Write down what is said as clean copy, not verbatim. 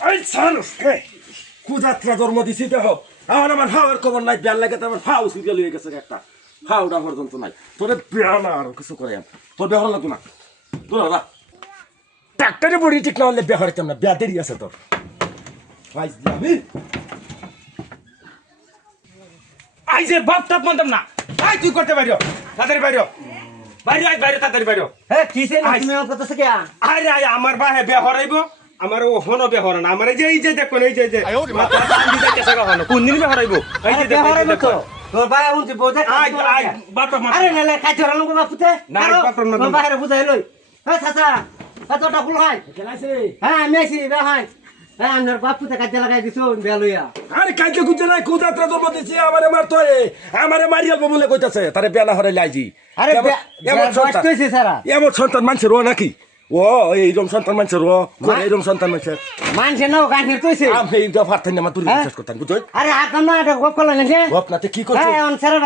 এই ছানুস রে কুযাত্রা জন্ম দিছি দেহ আমার হাওয়ার খবর নাই বিয়ার লাগে আমার হাউ সিরিয়াল হয়ে গেছে একটা হাওড়া পর্যন্ত নাই তোরে বিয়া না আর কিছু করে তোর বিয়া লাগতো না তোর দাদা ডাক্তারে বড়ি ঠিক না হলে বিয়া হইতাম না বিয়া দেরি আছে তোর আমি আই যে বাপ টাপ মানতাম না আই তুই করতে পারিও তাড়াতাড়ি পারিও বাইরে তাড়াতাড়ি পারিও হ্যাঁ কিসে না তুমি আমার কথা কে আরে আয় আমার বাহে বিয়া হরাইব আমার ও হনো বিয়া হরা না আমার এই যে দেখুন এই যে মাথা টান দিতে কেসা হনো কোন দিন বিয়া হরাইব এই যে দেখো তোর ভাই আউন যে বোঝা আই বাপ টাপ আরে না কাজ ধরানো গো বাপুতে না বাপ টাপ তোর বাইরে বুঝাই লই হ্যাঁ চাচা কতটা ফুল হয় খেলাইছে হ্যাঁ আমি আইছি বে হয় হ্যাঁ আমার বাপুতে কাজ লাগাই দিছো বেয়া লইয়া আরে কাইতে কুতে নাই কুযাত্রা জন্ম দিছি আমারে মারতো আমারে মারিয়াল বলে কইতাছে তারে বেলা হরাইলে আইজি আরে এমন সন্তান কইছে সারা এমন সন্তান মানুষের ও নাকি ও এইরকম সন্তান মানুষের ও এইরকম সন্তান মানুষের মানছে না গানের কইছে আমি এই দফার থাই না তুই বিশ্বাস করতাম বুঝছ আরে হাত না এটা গপ করলে না গপ নাতে কি করছিস হ্যাঁ অন সারা